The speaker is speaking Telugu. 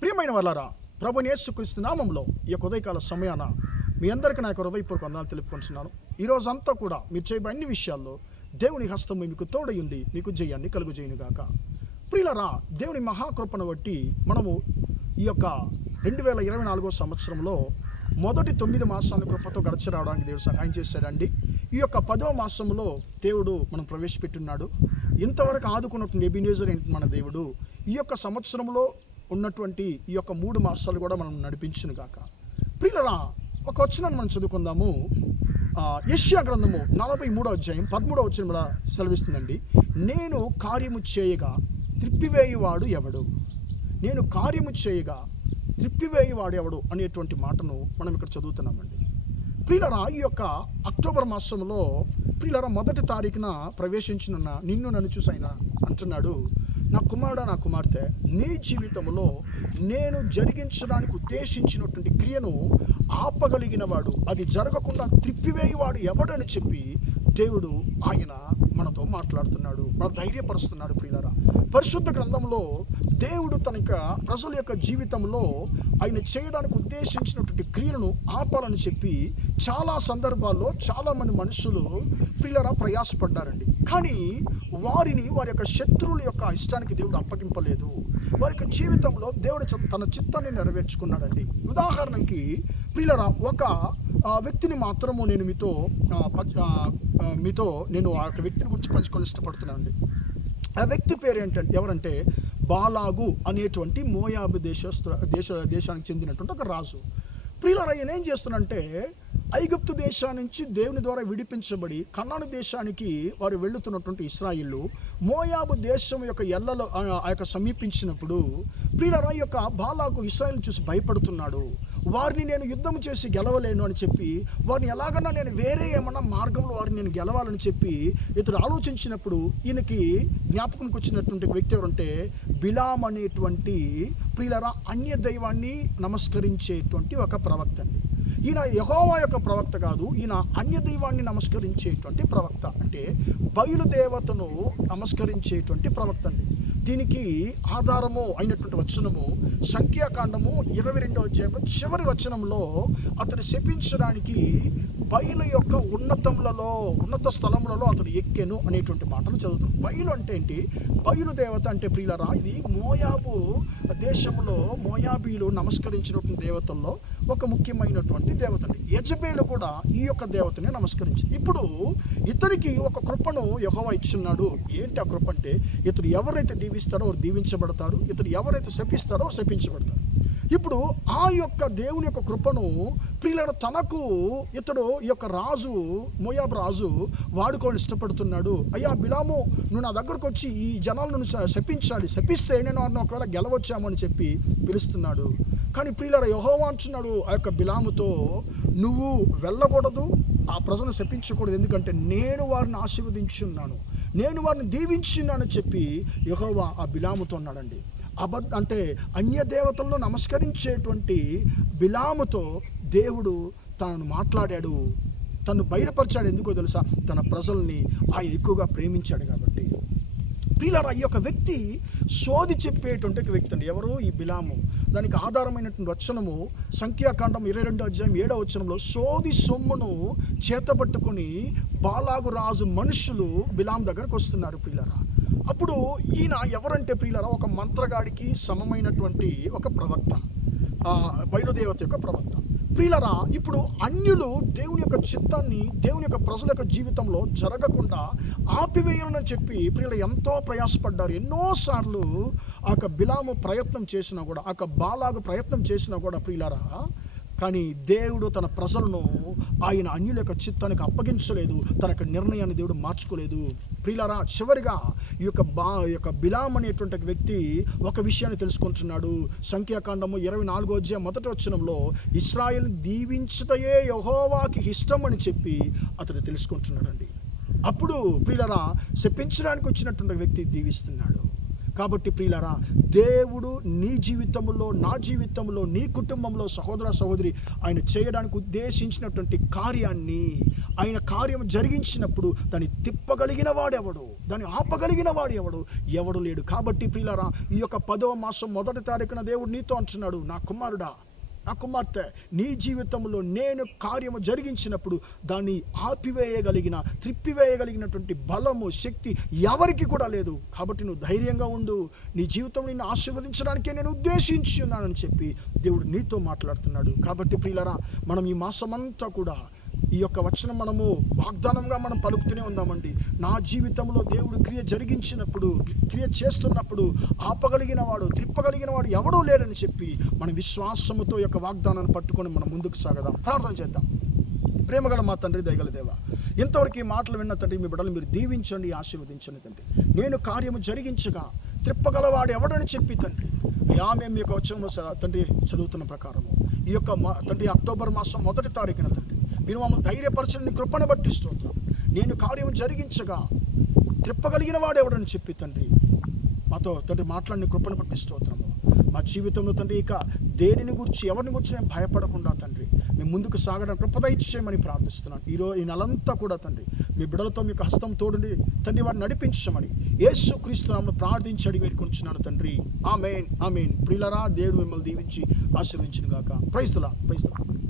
ప్రియమైన వాళ్ళారా, ప్రభువైన యేసుక్రీస్తు నామంలో ఈ యొక్క ఉదయకాల సమయాన మీ అందరికీ నా యొక్క హృదయపూర్వక వందనాలు తెలుపుకుంటున్నాను. ఈరోజంతా కూడా మీరు చేయబడిన అన్ని విషయాల్లో దేవుని హస్తం మీకు తోడై ఉండి మీకు జయాన్ని కలుగుజేయునుగాక. ప్రియులారా, దేవుని మహాకృపను బట్టి మనము ఈ యొక్క 2024 సంవత్సరంలో మొదటి 9 మాసాల కృపతో గడిచి రావడానికి దేవుడు సహాయం చేశాడండి. ఈ యొక్క 10వ మాసంలో దేవుడు మనం ప్రవేశపెట్టున్నాడు. ఇంతవరకు ఆదుకున్నటువంటి ఎబినేజర్ ఏంటి మన దేవుడు ఈ యొక్క సంవత్సరంలో ఉన్నటువంటి ఈ యొక్క 3 మాసాలు కూడా మనం నడిపించును గాక. ప్రియులారా, ఒక వచనాన్ని మనం చదువుకుందాము. యెషయా గ్రంథము 43వ అధ్యాయం 13వ వచనం కూడా సెలవిస్తుందండి. నేను కార్యము చేయగా త్రిప్పివేయువాడు ఎవడు, నేను కార్యము చేయగా త్రిప్పివేయువాడు ఎవడు అనేటువంటి మాటను మనం ఇక్కడ చదువుతున్నామండి. ప్రియులారా, ఈ యొక్క అక్టోబర్ మాసంలో ప్రియులారా మొదటి తారీఖున ప్రవేశించిన నిన్ను నన్ను చూసి ఆయన అంటున్నాడు, నా కుమారుడా, నా కుమార్తె, నీ జీవితంలో నేను జరిగించడానికి ఉద్దేశించినటువంటి క్రియను ఆపగలిగిన వాడు, అది జరగకుండా త్రిప్పివేయువాడు ఎవడని చెప్పి దేవుడు ఆయన మనతో మాట్లాడుతున్నాడు, మన ధైర్యపరుస్తున్నాడు. ప్రియులారా, పరిశుద్ధ గ్రంథంలో దేవుడు తన యొక్క ప్రజల యొక్క జీవితంలో ఆయన చేయడానికి ఉద్దేశించినటువంటి క్రియలను ఆపాలని చెప్పి చాలా సందర్భాల్లో చాలామంది మనుషులు ప్రియులారా ప్రయాసపడ్డారండి. కానీ వారి యొక్క శత్రువుల యొక్క ఇష్టానికి దేవుడు అప్పగింపలేదు. వారి యొక్క జీవితంలో దేవుడు తన చిత్తాన్ని నెరవేర్చుకున్నాడండి. ఉదాహరణకి ప్రియులారా, ఒక వ్యక్తిని మాత్రము నేను మీతో నేను ఆ యొక్క వ్యక్తిని గురించి పంచుకొని ఇష్టపడుతున్నానండి. ఆ వ్యక్తి పేరు ఏంటంటే ఎవరంటే బాలాగు అనేటువంటి మోయాబు దేశానికి చెందినటువంటి ఒక రాజు. ప్రియులారా, ఈయన ఏం చేస్తున్నాడంటే ఐగుప్తు దేశం నుంచి దేవుని ద్వారా విడిపించబడి కనాను దేశానికి వారు వెళుతున్నటువంటి ఇశ్రాయేలు మోయాబు దేశం యొక్క ఎల్లలో ఆ యొక్క సమీపించినప్పుడు ప్రియులారా, ఈ యొక్క బాలాగు ఇశ్రాయేలు చూసి భయపడుతున్నాడు. వారిని నేను యుద్ధం చేసి గెలవలేను అని చెప్పి వారిని ఎలాగన్నా నేను వేరే ఏమన్నా మార్గంలో వారిని నేను గెలవాలని చెప్పి ఇతడు ఆలోచించినప్పుడు ఈయనకి జ్ఞాపకంకి వచ్చినటువంటి వ్యక్తి ఎవరంటే బిలాం అనేటువంటి ప్రియులారా అన్య దైవాన్ని నమస్కరించేటువంటి ఒక ప్రవక్త అండి. ఈయన యెహోవా యొక్క ప్రవక్త కాదు, ఈయన అన్య దైవాన్ని నమస్కరించేటువంటి ప్రవక్త, అంటే బయలుదేవతను నమస్కరించేటువంటి ప్రవక్త అండి. దీనికి ఆధారము అయినటువంటి వచనము సంఖ్యాకాండము 22వ అధ్యాయంలో చివరి వచనంలో అతడు శపించడానికి బయలు యొక్క ఉన్నత స్థలములలో అతడు ఎక్కెను అనేటువంటి మాటలు చదువుతాం. బయలు అంటే ఏంటి? బయలు దేవత అంటే ప్రియులారా, ఇది మోయాబు దేశంలో మోయాబీలు నమస్కరించినటువంటి దేవతల్లో ఒక ముఖ్యమైనటువంటి దేవత అండి. యెజబేలు కూడా ఈ యొక్క దేవతని నమస్కరించింది. ఇప్పుడు ఇతనికి ఒక కృపను యెహోవా ఇచ్చున్నాడు. ఏంటి ఆ కృప అంటే, ఇతడు ఎవరైతే దీవిస్తారో వారు దీవించబడతారు, ఇతడు ఎవరైతే శపిస్తారో శపించబడతారు. ఇప్పుడు ఆ యొక్క దేవుని యొక్క కృపను ప్రియులారా తనకు ఇతడు ఈ యొక్క రాజు మోయాబు రాజు వాడుకోవాలని ఇష్టపడుతున్నాడు. అయ్యా బిలాము, నువ్వు నా దగ్గరకు వచ్చి ఈ జనాలను శపించాలి, శపిస్తే నేను వారిని ఒకవేళ గెలవచ్చాము అని చెప్పి పిలుస్తున్నాడు. కానీ ప్రియులారా యెహోవా అంటున్నాడు ఆ యొక్క బిలాముతో, నువ్వు వెళ్ళకూడదు, ఆ ప్రజలను శపించకూడదు, ఎందుకంటే నేను వారిని ఆశీర్వదించున్నాను, నేను వారిని దీవించున్నానని చెప్పి యెహోవా ఆ బిలాముతో అన్నాడండి. అంటే అన్య దేవతలను నమస్కరించేటువంటి బిలాముతో దేవుడు తనను మాట్లాడాడు, తను బయలుపరిచాడు. ఎందుకో తెలుసా? తన ప్రజల్ని ఆయన ఎక్కువగా ప్రేమించాడు కాబట్టి. ప్రియులారా, ఈ యొక్క వ్యక్తి సోది చెప్పేటువంటి వ్యక్తి అండి. ఎవరు? ఈ బిలాము. దానికి ఆధారమైనటువంటి వచనము సంఖ్యాకాండం 22వ అధ్యాయం 7వ వచనంలో సోది సొమ్మును చేతబట్టుకుని బాలాగు రాజు మనుషులు బిలాం దగ్గరకు వస్తున్నారు. ప్రియులారా, అప్పుడు ఈయన ఎవరంటే ప్రియులారా ఒక మంత్రగాడికి సమమైనటువంటి ఒక ప్రవక్త, బయలుదేవత యొక్క ప్రవక్త. ప్రియులారా, ఇప్పుడు అన్యులు దేవుని యొక్క చిత్తాన్ని దేవుని యొక్క ప్రజల యొక్క జీవితంలో జరగకుండా ఆపివేయాలని చెప్పి ప్రియులు ఎంతో ప్రయాసపడ్డారు. ఎన్నోసార్లు ఆ యొక్క బిలాము ప్రయత్నం చేసినా కూడా, ఆ యొక్క బాలాగు ప్రయత్నం చేసినా కూడా ప్రియులారా, కానీ దేవుడు తన ప్రజలను ఆయన అన్యుల యొక్క చిత్తానికి అప్పగించలేదు, తన యొక్క నిర్ణయాన్ని దేవుడు మార్చుకోలేదు. ప్రియులారా, చివరిగా ఈ యొక్క బిలాం అనేటువంటి వ్యక్తి ఒక విషయాన్ని తెలుసుకుంటున్నాడు. సంఖ్యాకాండము 24వ అధ్యాయం 1వ వచనంలో ఇశ్రాయేలును దీవించుటయే యెహోవాకి ఇష్టం అని చెప్పి అతడు తెలుసుకుంటున్నాడండి. అప్పుడు ప్రియులారా శపించడానికి వచ్చినటువంటి వ్యక్తి దీవిస్తున్నాడు. కాబట్టి ప్రియులారా, దేవుడు నీ జీవితంలో, నా జీవితంలో, నీ కుటుంబంలో, సహోదర సహోదరి, ఆయన చేయడానికి ఉద్దేశించినటువంటి కార్యాన్ని, ఆయన కార్యం జరిగించినప్పుడు దాన్ని తిప్పగలిగిన వాడెవడు, దాన్ని ఆపగలిగిన వాడు ఎవడు లేడు. కాబట్టి ప్రియులారా, ఈ యొక్క 10వ మాసం 1వ తారీఖున దేవుడు నీతో అంటున్నాడు, నా కుమారుడా, నా కుమార్తె, నీ జీవితంలో నేను కార్యము జరిగించినప్పుడు దాన్ని ఆపివేయగలిగిన, త్రిప్పివేయగలిగినటువంటి బలము, శక్తి ఎవరికి కూడా లేదు. కాబట్టి నువ్వు ధైర్యంగా ఉండు, నీ జీవితంలో నిన్ను ఆశీర్వదించడానికే నేను ఉద్దేశించి ఉన్నానని చెప్పి దేవుడు నీతో మాట్లాడుతున్నాడు. కాబట్టి ప్రియులారా, మనం ఈ మాసమంతా కూడా ఈ యొక్క వచనం మనము వాగ్దానంగా మనం పలుకుతూనే ఉందామండి. నా జీవితంలో దేవుడు క్రియ జరిగించినప్పుడు, క్రియ చేస్తున్నప్పుడు ఆపగలిగిన వాడు, త్రిప్పగలిగిన వాడు ఎవడూ లేడని చెప్పి మన విశ్వాసముతో యొక్క వాగ్దానాన్ని పట్టుకొని మనం ముందుకు సాగదాం. ప్రార్థన చేద్దాం. ప్రేమగల మా తండ్రి, దయగల దేవ, ఇంతవరకు ఈ మాటలు విన్న తండ్రి, మీ బిడ్డలు మీరు దీవించండి, ఆశీర్వదించండి తండ్రి. నేను కార్యము జరిగించగా త్రిప్పగలవాడు ఎవడని చెప్పి తండ్రి, మేము ఈ యొక్క వచనం తండ్రి చదువుతున్న ప్రకారము ఈ యొక్క తండ్రి అక్టోబర్ మాసం 1వ తారీఖున తండ్రి మీరు మమ్మల్ని ధైర్యపరచని కృపను బట్టి స్తోత్రం. నేను కార్యం జరిగించగా త్రిప్పగలిగిన వాడు ఎవడని చెప్పి తండ్రి మాతో తండ్రి మాట్లాడిన కృపను బట్టి స్తోత్రము. మా జీవితంలో తండ్రి ఇక దేనిని గురించి, ఎవరిని గురించి మేము భయపడకుండా తండ్రి మేము ముందుకు సాగడం కృప దయచేయమని ప్రార్థిస్తున్నాను. ఈ నెలంతా కూడా తండ్రి మీ బిడ్డలతో మీకు హస్తం తోడుని తండ్రి వారిని నడిపించమని యేసుక్రీస్తు నామమున ప్రార్థించి అడిగి వేడుకొంచున్నాను తండ్రి. ఆమేన్, ఆమేన్. ప్రియులారా, దేవుడు మిమ్మల్ని దీవించి ఆశీర్వదించును గాక. Praise the lord.